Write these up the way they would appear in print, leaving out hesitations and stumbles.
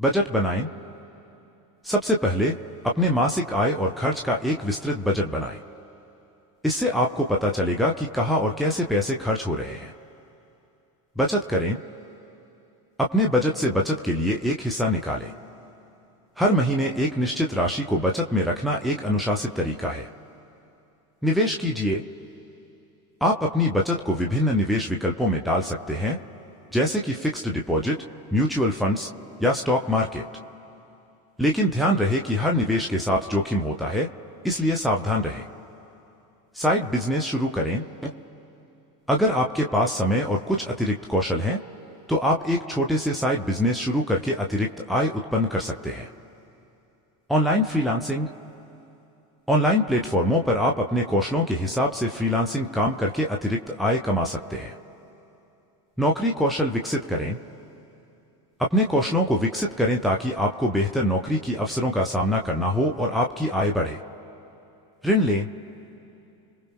Budget बनाएं। सबसे पहले अपने मासिक आय और खर्च का एक विस्तृत बजट बनाएं। इससे आपको पता चलेगा कि कहां और कैसे पैसे खर्च हो रहे हैं। बचत करें। अपने बजट से बचत के लिए एक हिस्सा निकालें। हर महीने एक निश्चित राशि को बचत में रखना एक अनुशासित तरीका है। निवेश कीजिए। आप अपनी बचत को विभिन्न निवेश विकल्पों में डाल सकते हैं, जैसे कि फिक्स्ड डिपॉजिट, म्यूचुअल फंड्स या स्टॉक मार्केट। लेकिन ध्यान रहे कि हर निवेश के साथ जोखिम होता है, इसलिए सावधान रहें। साइड बिजनेस शुरू करें। अगर आपके पास समय और कुछ अतिरिक्त कौशल हैं, तो आप एक छोटे से साइड बिजनेस शुरू करके अतिरिक्त आय उत्पन्न कर सकते हैं। Online freelancing. ऑनलाइन प्लेटफॉर्मों पर आप अपने कौशलों के हिसाब से फ्रीलांसिंग काम करके अतिरिक्त आय कमा सकते हैं। नौकरी कौशल विकसित करें। अपने कौशलों को विकसित करें ताकि आपको बेहतर नौकरी की अवसरों का सामना करना हो और आपकी आय बढ़े। ऋण लें।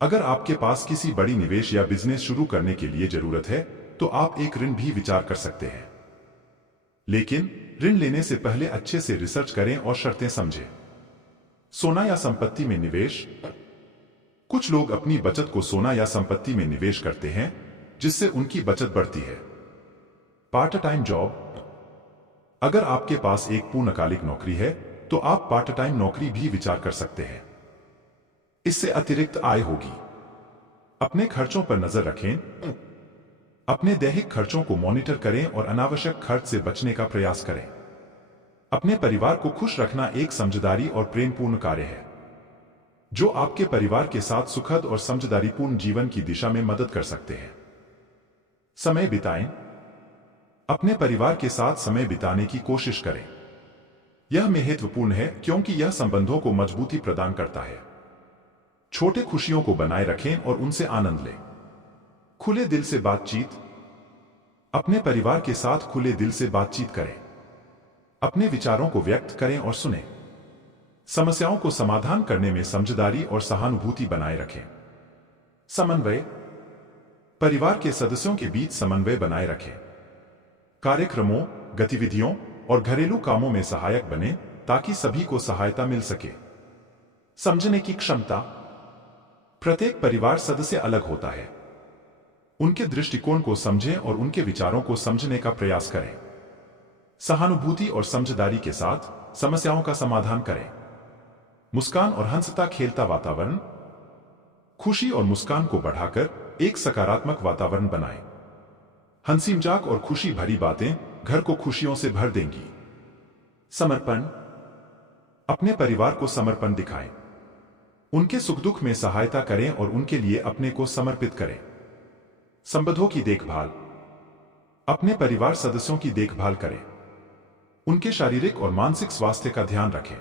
अगर आपके पास किसी बड़ी निवेश या बिजनेस शुरू करने के लिए जरूरत है, तो आप एक ऋण भी विचार कर सकते हैं। लेकिन ऋण लेने से पहले अच्छे से रिसर्च करें और शर्तें समझें। सोना या संपत्ति में निवेश। कुछ लोग अपनी बचत को सोना या संपत्ति में निवेश करते हैं, जिससे उनकी बचत बढ़ती है। Part time job. अगर आपके पास एक पूर्णकालिक नौकरी है, तो आप पार्ट टाइम नौकरी भी विचार कर सकते हैं। इससे अतिरिक्त आय होगी। अपने खर्चों पर नजर रखें। अपने दैहिक खर्चों को मॉनिटर करें और अनावश्यक खर्च से बचने का प्रयास करें। अपने परिवार को खुश रखना एक समझदारी और प्रेमपूर्ण कार्य है, जो आपके परिवार के साथ सुखद और समझदारीपूर्ण जीवन की दिशा में मदद कर सकते हैं। समय बिताएं। अपने परिवार के साथ समय बिताने की कोशिश करें। यह महत्वपूर्ण है क्योंकि यह संबंधों को मजबूती प्रदान करता है। छोटे खुशियों को बनाए रखें और उनसे आनंद लें। खुले दिल से बातचीत। अपने परिवार के साथ खुले दिल से बातचीत करें। अपने विचारों को व्यक्त करें और सुनें। समस्याओं को समाधान करने में समझदारी और सहानुभूति बनाए रखें। समन्वय। परिवार के सदस्यों के बीच समन्वय बनाए रखें। कार्यक्रमों, गतिविधियों और घरेलू कामों में सहायक बने ताकि सभी को सहायता मिल सके। समझने की क्षमता। प्रत्येक परिवार सदस्य अलग होता है। उनके दृष्टिकोण को समझें और उनके विचारों को समझने का प्रयास करें। सहानुभूति और समझदारी के साथ समस्याओं का समाधान करें। मुस्कान और हंसता खेलता वातावरण। खुशी और मुस्कान को बढ़ाकर एक सकारात्मक वातावरण बनाएं। हंसी मजाक और खुशी भरी बातें घर को खुशियों से भर देंगी। समर्पण। अपने परिवार को समर्पण दिखाएं। उनके सुख दुख में सहायता करें और उनके लिए अपने को समर्पित करें। संबंधों की देखभाल। अपने परिवार सदस्यों की देखभाल करें। उनके शारीरिक और मानसिक स्वास्थ्य का ध्यान रखें।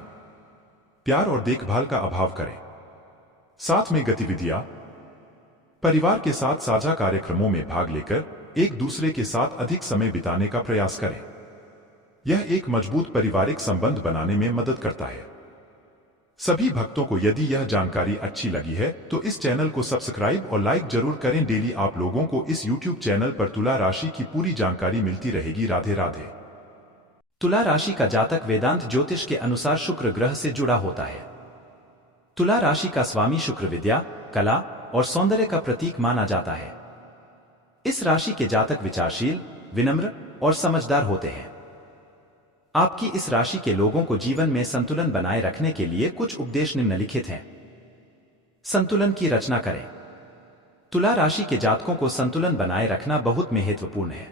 प्यार और देखभाल का अभाव करें। साथ में गतिविधियां। परिवार के साथ साझा कार्यक्रमों में भाग लेकर एक दूसरे के साथ अधिक समय बिताने का प्रयास करें। यह एक मजबूत पारिवारिक संबंध बनाने में मदद करता है। सभी भक्तों को यदि यह जानकारी अच्छी लगी है तो इस चैनल को सब्सक्राइब और लाइक जरूर करें। डेली आप लोगों को इस YouTube चैनल पर तुला राशि की पूरी जानकारी मिलती रहेगी। राधे राधे। तुला राशि का जातक वेदांत ज्योतिष के अनुसार शुक्र ग्रह से जुड़ा होता है। तुला राशि का स्वामी शुक्र विद्या, कला और सौंदर्य का प्रतीक माना जाता है। इस राशि के जातक विचारशील, विनम्र और समझदार होते हैं। आपकी इस राशि के लोगों को जीवन में संतुलन बनाए रखने के लिए कुछ उपदेश निम्नलिखित हैं। संतुलन की रचना करें। तुला राशि के जातकों को संतुलन बनाए रखना बहुत महत्वपूर्ण है।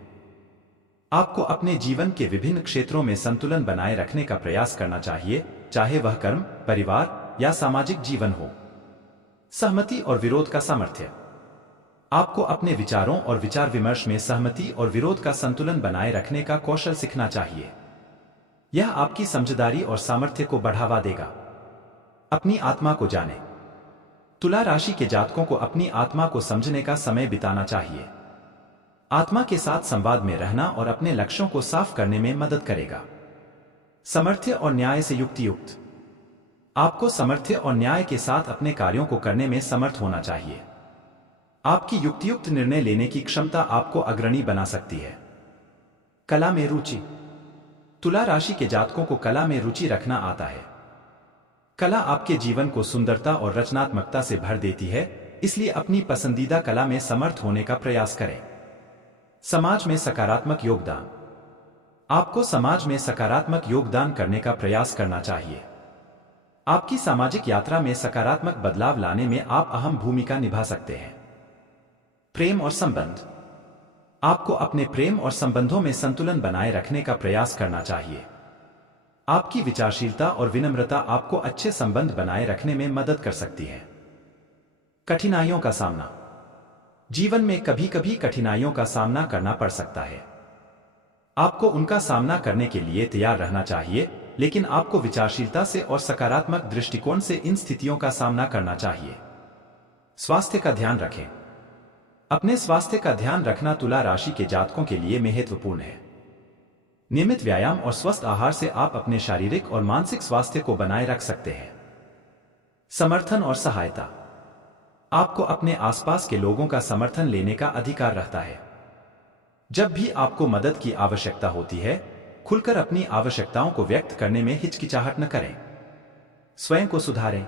आपको अपने जीवन के विभिन्न क्षेत्रों में संतुलन बनाए रखने का प्रयास करना चाहिए, चाहे वह कर्म, परिवार या सामाजिक जीवन हो। सहमति और विरोध का सामर्थ्य। आपको अपने विचारों और विचार विमर्श में सहमति और विरोध का संतुलन बनाए रखने का कौशल सीखना चाहिए। यह आपकी समझदारी और सामर्थ्य को बढ़ावा देगा। अपनी आत्मा को जानें। तुला राशि के जातकों को अपनी आत्मा को समझने का समय बिताना चाहिए। आत्मा के साथ संवाद में रहना और अपने लक्ष्यों को साफ करने में मदद करेगा। सामर्थ्य और न्याय से युक्त। आपको सामर्थ्य और न्याय के साथ अपने कार्यों को करने में समर्थ होना चाहिए। आपकी युक्तियुक्त निर्णय लेने की क्षमता आपको अग्रणी बना सकती है। कला में रुचि। तुला राशि के जातकों को कला में रुचि रखना आता है। कला आपके जीवन को सुंदरता और रचनात्मकता से भर देती है, इसलिए अपनी पसंदीदा कला में समर्थ होने का प्रयास करें। समाज में सकारात्मक योगदान। आपको समाज में सकारात्मक योगदान करने का प्रयास करना चाहिए। आपकी सामाजिक यात्रा में सकारात्मक बदलाव लाने में आप अहम भूमिका निभा सकते हैं। प्रेम और संबंध। आपको अपने प्रेम और संबंधों में संतुलन बनाए रखने का प्रयास करना चाहिए। आपकी विचारशीलता और विनम्रता आपको अच्छे संबंध बनाए रखने में मदद कर सकती है। कठिनाइयों का सामना। जीवन में कभी कभी कठिनाइयों का सामना करना पड़ सकता है। आपको उनका सामना करने के लिए तैयार रहना चाहिए, लेकिन आपको विचारशीलता से और सकारात्मक दृष्टिकोण से इन स्थितियों का सामना करना चाहिए। स्वास्थ्य का ध्यान रखें। अपने स्वास्थ्य का ध्यान रखना तुला राशि के जातकों के लिए महत्वपूर्ण है। नियमित व्यायाम और स्वस्थ आहार से आप अपने शारीरिक और मानसिक स्वास्थ्य को बनाए रख सकते हैं। समर्थन और सहायता। आपको अपने आसपास के लोगों का समर्थन लेने का अधिकार रहता है। जब भी आपको मदद की आवश्यकता होती है, खुलकर अपनी आवश्यकताओं को व्यक्त करने में हिचकिचाहट न करें। स्वयं को सुधारें।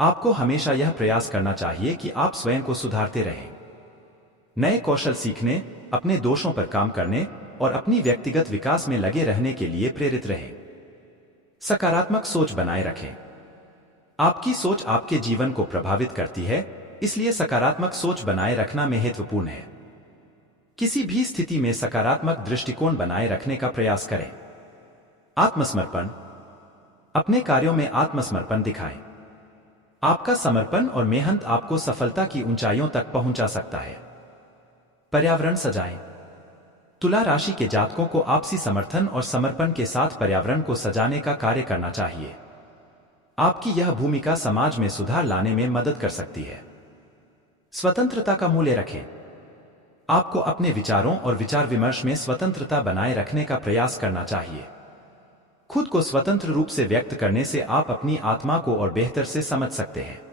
आपको हमेशा यह प्रयास करना चाहिए कि आप स्वयं को सुधारते रहें। नए कौशल सीखने, अपने दोषों पर काम करने और अपनी व्यक्तिगत विकास में लगे रहने के लिए प्रेरित रहें। सकारात्मक सोच बनाए रखें। आपकी सोच आपके जीवन को प्रभावित करती है, इसलिए सकारात्मक सोच बनाए रखना महत्वपूर्ण है। किसी भी स्थिति में सकारात्मक दृष्टिकोण बनाए रखने का प्रयास करें। आत्मसमर्पण। अपने कार्यों में आत्मसमर्पण दिखाएं। आपका समर्पण और मेहनत आपको सफलता की ऊंचाइयों तक पहुंचा सकता है। पर्यावरण सजाएं। तुला राशि के जातकों को आपसी समर्थन और समर्पण के साथ पर्यावरण को सजाने का कार्य करना चाहिए। आपकी यह भूमिका समाज में सुधार लाने में मदद कर सकती है। स्वतंत्रता का मूल्य रखें। आपको अपने विचारों और विचार विमर्श में स्वतंत्रता बनाए रखने का प्रयास करना चाहिए। खुद को स्वतंत्र रूप से व्यक्त करने से आप अपनी आत्मा को और बेहतर से समझ सकते हैं।